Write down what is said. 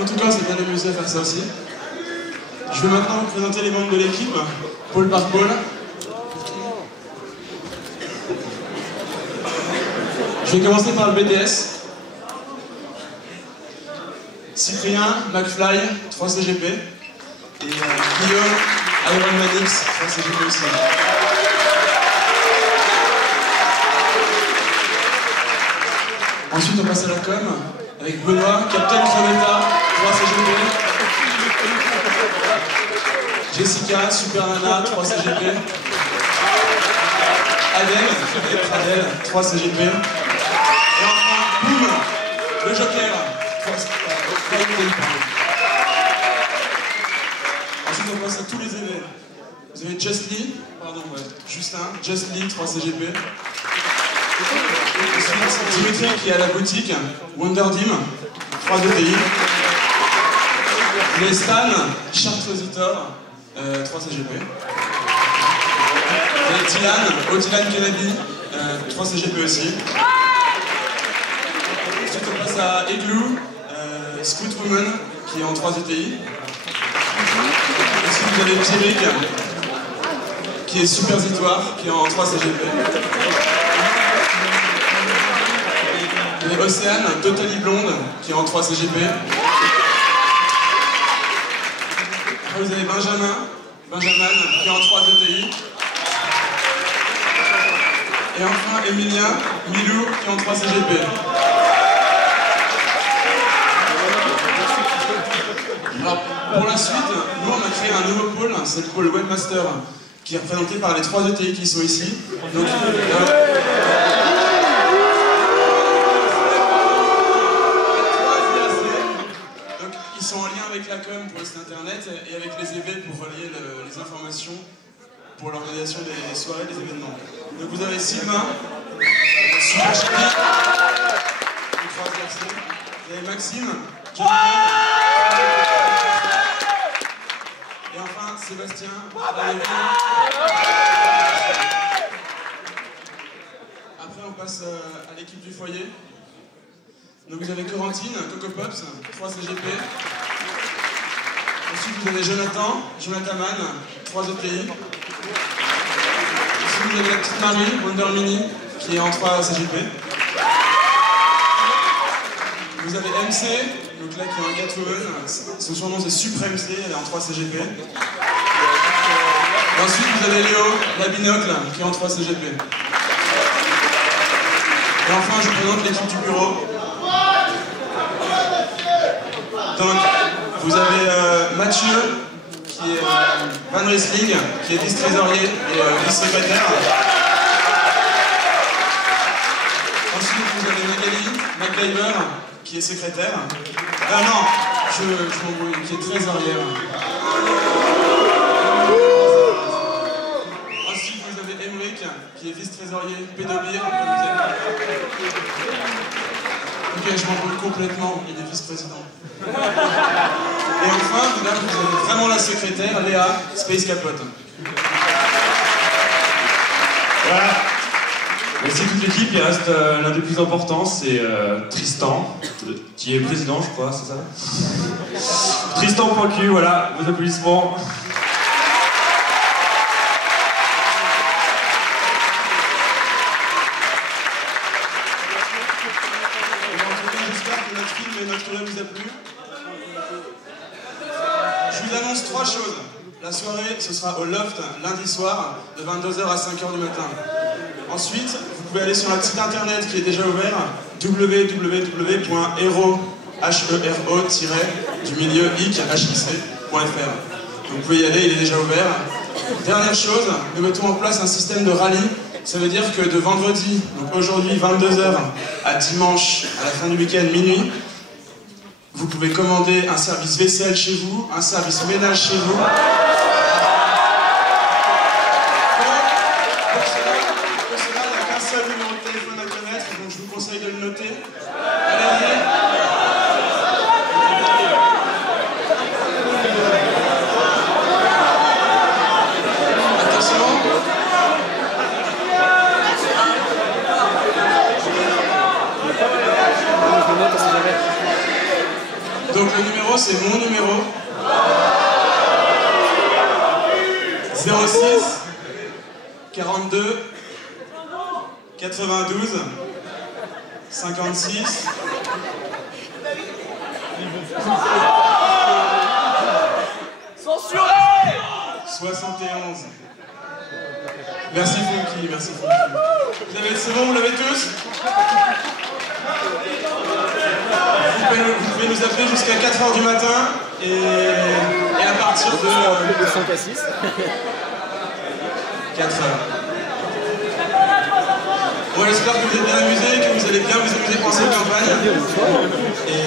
En tout cas, on s'est bien amusé à faire ça aussi. Je vais maintenant vous présenter les membres de l'équipe, pôle par pôle. Je vais commencer par le BTS. Cyprien, McFly, 3 CGP. Et Guillaume, Iron Man X, 3 CGP aussi. Ensuite, on passe à la com avec Benoît, Captain Crevetta, 3 CGP. Jessica, Super Nana, 3 CGP. Adèle, 3 CGP. Et enfin, boum, le Joker, 3 CGP. Ensuite, on passe à tous les élèves. Vous avez Justin, Just Lee, 3 CGP. Ensuite, Dimitri qui est à la boutique, Wonder Dim, 3 DTI. Les Stan, Chartresitor, 3 CGP. Et Dylan Kennedy, 3 CGP aussi. Ensuite on passe à Igloo, Scout Woman, qui est en 3 DTI. Ensuite vous avez Pierrick, qui est Supersitoire, qui est en 3 CGP. Vous avez Océane, Totally Blonde, qui est en 3 CGP. Après vous avez Benjamin, qui est en 3 DTI. Et enfin Emilien, Milou, qui est en 3 CGP. Alors, pour la suite, nous on a créé un nouveau pôle, c'est le pôle Webmaster, qui est représenté par les 3 ETI qui sont ici. Donc, ils sont en lien avec la com pour le site internet et avec les EV pour relier les informations pour l'organisation des soirées, des événements. Donc vous avez Sylvain, Super Chéri, les 3 ETI. Vous avez Maxime, et enfin Sébastien, après on passe à l'équipe du foyer. Donc vous avez Corentine, Coco Pops, 3 CGP. Ensuite vous avez Jonathan Mann, 3 ETI. Ensuite vous avez la petite Marie, Wonder Mini, qui est en 3 CGP. Vous avez MC, donc là qui est en Catwoman, son surnom c'est Supreme C, elle est en 3 CGP. Et ensuite vous avez Léo, la binocle, qui est en 3 CGP. Et enfin je vous présente l'équipe du bureau. Donc vous avez Mathieu, qui est Van Wrestling, qui est vice-trésorier et vice-secrétaire. Ensuite vous avez Magali, MacGyver, qui est secrétaire. Non, je m'embrouille, qui est trésorière. Ensuite, vous avez Emric, qui est vice-trésorier, pédobire. Ok, je m'embrouille complètement, il est vice-président. Et enfin, là, vous avez vraiment la secrétaire, Léa, Space Capote. Voilà. Merci toute l'équipe, il reste l'un des plus importants, c'est Tristan, qui est président, je crois, c'est ça? Tristan.q, voilà, vos applaudissements. J'espère que notre film et notre tournée vous a plu. Je vous annonce 3 choses. La soirée, ce sera au Loft, lundi soir, de 22h à 5h du matin. Ensuite, vous pouvez aller sur notre site internet qui est déjà ouvert, www.hero-du-hic.fr. Vous pouvez y aller, il est déjà ouvert. Dernière chose, nous mettons en place un système de rallye. Ça veut dire que de vendredi, donc aujourd'hui 22h, à dimanche, à la fin du week-end, minuit, vous pouvez commander un service vaisselle chez vous, un service ménage chez vous. Seul numéro de téléphone à connaître, donc je vous conseille de le noter. Allez. Attention. Donc le numéro numéro, c'est mon numéro. 06 42 92 56 Censuré 71. Merci Funky, merci Funky. C'est bon, vous l'avez tous? Vous pouvez nous appeler jusqu'à 4h du matin et à partir de 5 à 6. 4h. Bon, j'espère que vous êtes bien amusés, que vous allez bien vous amuser pendant cette campagne. Et